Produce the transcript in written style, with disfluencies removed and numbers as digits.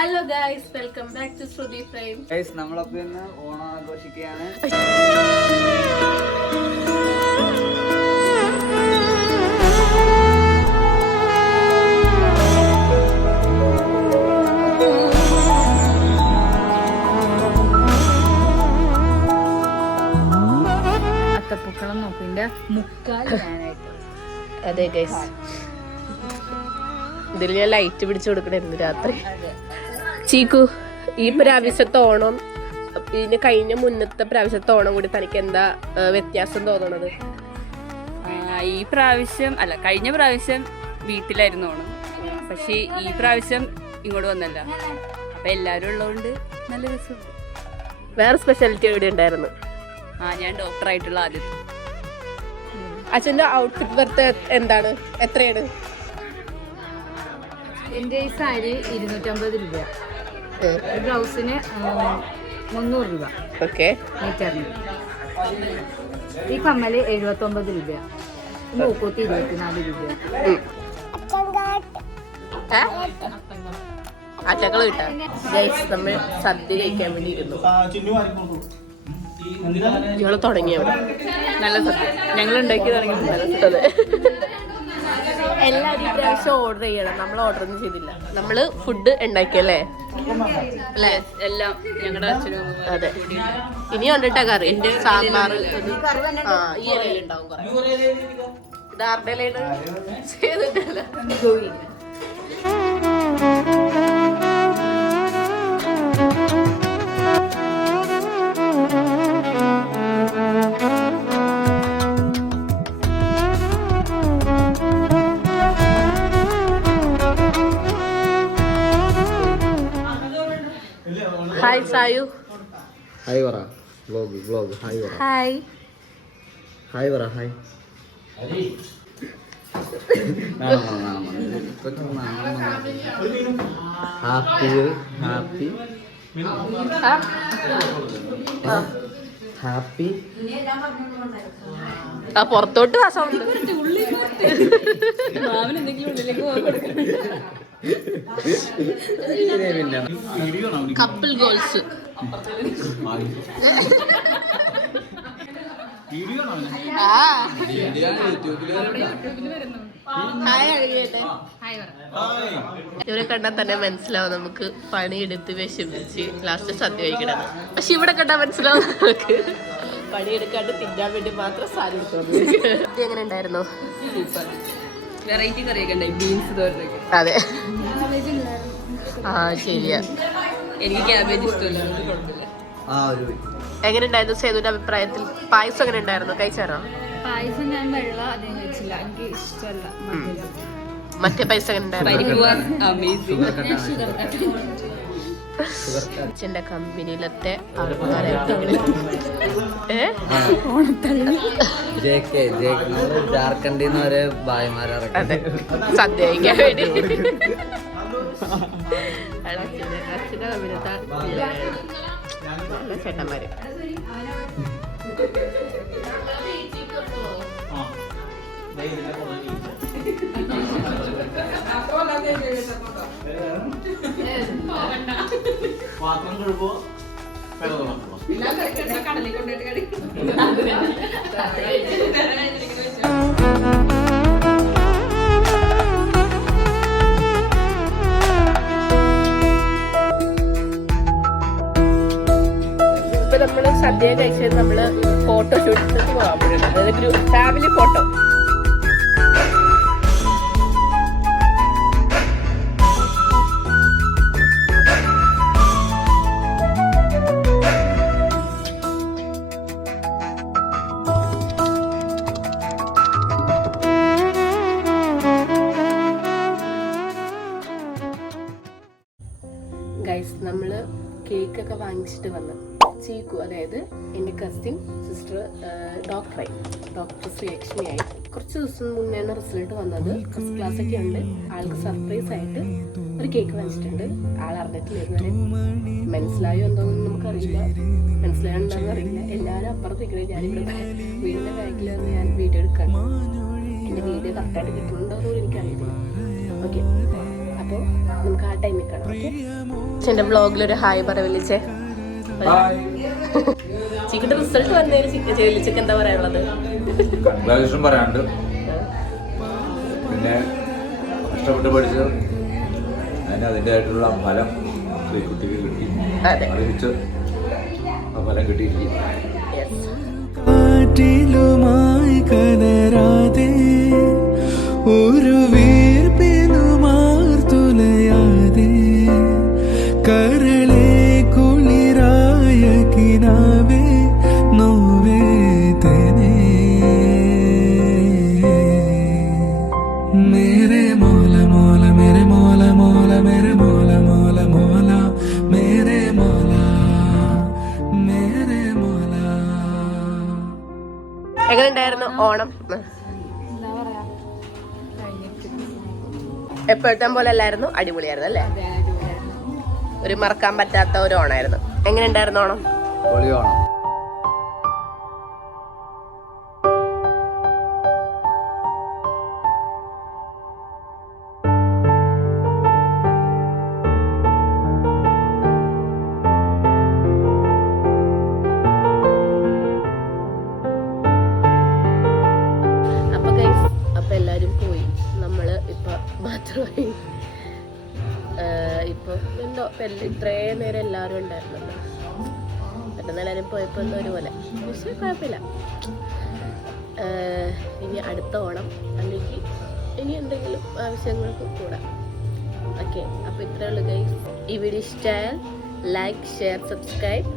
Hello guys, welcome back to Shruthi frame. Guys, നമ്മളൊക്കെ ഇന്ന് ഓണം ആഘോഷിക്കുകയാണ്. അത്തപ്പൂക്കളം നോക്കിന്റെ മുക്കാൽ ഞാനായിട്ട്. അതെ ഗൈസ്, ഇതിൽ ഞാൻ ലൈറ്റ് പിടിച്ചു കൊടുക്കണായിരുന്നു രാത്രി. ചീക്കു, ഈ പ്രാവശ്യത്തെ ഓണം ഇതിന് കഴിഞ്ഞ മുന്നത്തെ പ്രാവശ്യത്തെ ഓണം കൂടി തനിക്ക് എന്താ വ്യത്യാസം തോന്നണത്? ഈ പ്രാവശ്യം അല്ല, കഴിഞ്ഞ പ്രാവശ്യം വീട്ടിലായിരുന്നു ഓണം. പക്ഷേ ഈ പ്രാവശ്യം ഇങ്ങോട്ട് വന്നല്ല. അപ്പൊ എല്ലാരും ഉള്ളതുകൊണ്ട് നല്ല രസമുണ്ട്. വേറെ സ്പെഷ്യാലിറ്റി എവിടെ ഉണ്ടായിരുന്നു? ഞാൻ ഡോക്ടറായിട്ടുള്ള ആദ്യത്തെ. അച്ഛൻ്റെ ഔട്ട്ഫിറ്റ് വർത്ത് എന്താണ്, എത്രയാണ്? എൻ്റെ ഈ സാരി 250 രൂപ, ബ്ലൗസിന് 300 രൂപ ഓക്കെ മീറ്ററിന്. ഈ കമ്മല് 79 രൂപ, മൂക്കൂത്തി 24 രൂപ. അറ്റക്കള് കിട്ടാ. ഗൈസ്, നമ്മൾ സദ്യ കഴിക്കാൻ വേണ്ടി ഇരുന്നു. ഞങ്ങൾ തുടങ്ങിയവിടെ നല്ല സദ്യ ഞങ്ങൾ ഉണ്ടാക്കി തുടങ്ങിയിട്ടുണ്ട്. അതെ, എല്ലാവരും ഈ പ്രാവശ്യം ഓർഡർ ചെയ്യണം. നമ്മൾ ഓർഡർ ഒന്നും ചെയ്തില്ല. നമ്മള് ഫുഡ് ഉണ്ടാക്കിയല്ലേ അല്ലേ? എല്ലാം ഞങ്ങളുടെ അച്ഛനും. അതെ, ഇനി കണ്ടിട്ടാ കറി, സാമ്പാർ. ഈ ഇലയിലുണ്ടാവും കുറെ. ഇതാരുടെ ഇലയാണ്? ചെയ്തിട്ടല്ല. ഹായ് സായു. ഹായ് പറ. വ്ലോഗ് ഹായ് പറ. ഹായ് ഹായ് പറ. ഹായ്. ഹാപ്പി. ആ പുറത്തോട്ട് ആ സൗണ്ട്. Couple goals. ഇവരെ കണ്ടാൽ തന്നെ മനസ്സിലാവും നമുക്ക് പണിയെടുത്ത് വിഷമിച്ച് ലാസ്റ്റ് സദ്യ കഴിക്കണം. പക്ഷെ ഇവിടെ കണ്ടാൽ മനസ്സിലാവും നമുക്ക് പണിയെടുക്കാണ്ട് തിന്നാൻ വേണ്ടി മാത്രം സാരി എടുത്തോളൂ. സദ്യ എങ്ങനെ ഉണ്ടായിരുന്നു? വെറൈറ്റി കറിയൊക്കെ ഉണ്ടായി, ബീൻസ് തോരനൊക്കെ. അതെ, ആ ശരിയാ. എനിക്ക് ക്യാബേജ് ഇഷ്ടമല്ല, കുഴപ്പമില്ല. എങ്ങനെ ഉണ്ടായിരുന്നു സേതുവിന്റെ അഭിപ്രായത്തിൽ? പായസം എങ്ങനെ ഉണ്ടായിരുന്നു? കഴിച്ചാണോ? പായസം ഞാൻ വെള്ളം അധികം കഴിച്ചില്ല, എനിക്ക് ഇഷ്ടമല്ല. മറ്റേ പായസം എങ്ങനെ ഉണ്ടായിരുന്നു? അച്ഛന്റെ കമ്പനിയിലത്തെ ആൾക്കാരായിട്ട് ജാർഖണ്ഡിൽ നിന്ന് വരെ ഭായിമാരെ സദ്യ കഴിക്കാൻ വേണ്ടി അച്ഛന്റെ കമ്പനിയിലത്തെ ചേട്ടന്മാര്. പാത്രം കഴുകുമ്പോ കടലിൽ കൊണ്ടിട്ട് കടി. ഇപ്പൊ നമ്മള് സദ്യ കഴിച്ചത് നമ്മള് ഫോട്ടോ ഷൂട്ടിന് പോകാൻ പോയത്, അതായത് ഫാമിലി ഫോട്ടോ. ഗൈസ്, നമ്മള് കേക്കൊക്കെ വാങ്ങിച്ചിട്ട് വന്നു. ചീക്കു, അതായത് എൻ്റെ കസിൻ സിസ്റ്റർ ഡോക്ടറായി, ഡോക്ടർ ശ്രീലക്ഷ്മിയായി. കുറച്ച് ദിവസം മുന്നെയാണ് റിസൾട്ട് വന്നത്. ഫസ്റ്റ് ക്ലാസ് ഒക്കെ ഉണ്ട്. ആൾക്ക് സർപ്രൈസ് ആയിട്ട് ഒരു കേക്ക് വാങ്ങിച്ചിട്ടുണ്ട്. ആൾ അറിഞ്ഞിട്ടില്ല ഇതുവരെ. മനസ്സിലായോ എന്താണെന്ന് നമുക്കറിയില്ല, മനസ്സിലായോണ്ടാന്ന് അറിയില്ല. എല്ലാവരും അപ്പുറത്തേക്കണേ, ഞാനിവിടെ വീടിൻ്റെ ബാക്കിലാണ് ഞാൻ വീഡിയോ എടുക്കാൻ. എൻ്റെ വീഡിയോ കറക്റ്റായിട്ട് കിട്ടുന്നുണ്ടോ എന്ന് എനിക്കറിയില്ല. ഓക്കെ, അപ്പോൾ നമുക്ക് ആ ടൈമിൽ കാണാം. എൻ്റെ വ്ളോഗിലൊരു ഹായ് പറ വിളിച്ചേ. ചിക്കിന്റെ റിസൾട്ട് വന്നതിന് വിളിച്ചൊക്കെ എന്താ പറയാനുള്ളത്? കൺഗ്രാജുലേഷൻ പറയാണ്ട്, പിന്നെ കഷ്ടപ്പെട്ട് പഠിച്ച് അതിന് അതിൻ്റെതായിട്ടുള്ള ഫലം ശ്രീകുട്ടിക്ക് കിട്ടി. അറിയിച്ച് ആ ഫലം കിട്ടിയിരിക്കും. കാറ്റിലുമായി കലരാതെ ഒരു വീർപ്പിനുമാർത്തുലയാതെ കരളെ കുളിരായ കിനാവേ നോവേ തേനേ മേരെ മോല മോല മേരെ മോല മോല മേരെ മോല മോല മോല മേരെ മോല മേരെ മോല. എങ്ങനെ ഉണ്ടായിരുന്നു ഓണം? എന്താ പറയാ, എപ്പോഴത്തെ പോലെ അല്ലായിരുന്നു? അടിപൊളിയായിരുന്നു അല്ലേ? ഒരു മറക്കാൻ പറ്റാത്ത ഒരു ഓണായിരുന്നു. എങ്ങനെ ഉണ്ടായിരുന്നു ഓണം? പൊളിയോണം. അപ്പൊ എല്ലാരും പോയി. നമ്മള് ഇപ്പൊ മാത്രമായി. ഇപ്പൊ എന്തോ ഇത്രയും നേരം എല്ലാവരും ഉണ്ടായിരുന്നല്ലോ. പെട്ടെന്ന് എല്ലാവരും പോയപ്പോൾ എന്തോ ഒരുപോലെ, പക്ഷെ കുഴപ്പമില്ല. ഇനി അടുത്ത ഓണം അല്ലെങ്കിൽ ഇനി എന്തെങ്കിലും ആവശ്യങ്ങൾക്ക് കൂടാം. ഓക്കെ, അപ്പോൾ ഇത്രയേ ഉള്ളൂ ഗൈസ്. ഈ വീഡിയോ ഇഷ്ടമായാൽ ലൈക്ക്, ഷെയർ, സബ്സ്ക്രൈബ്.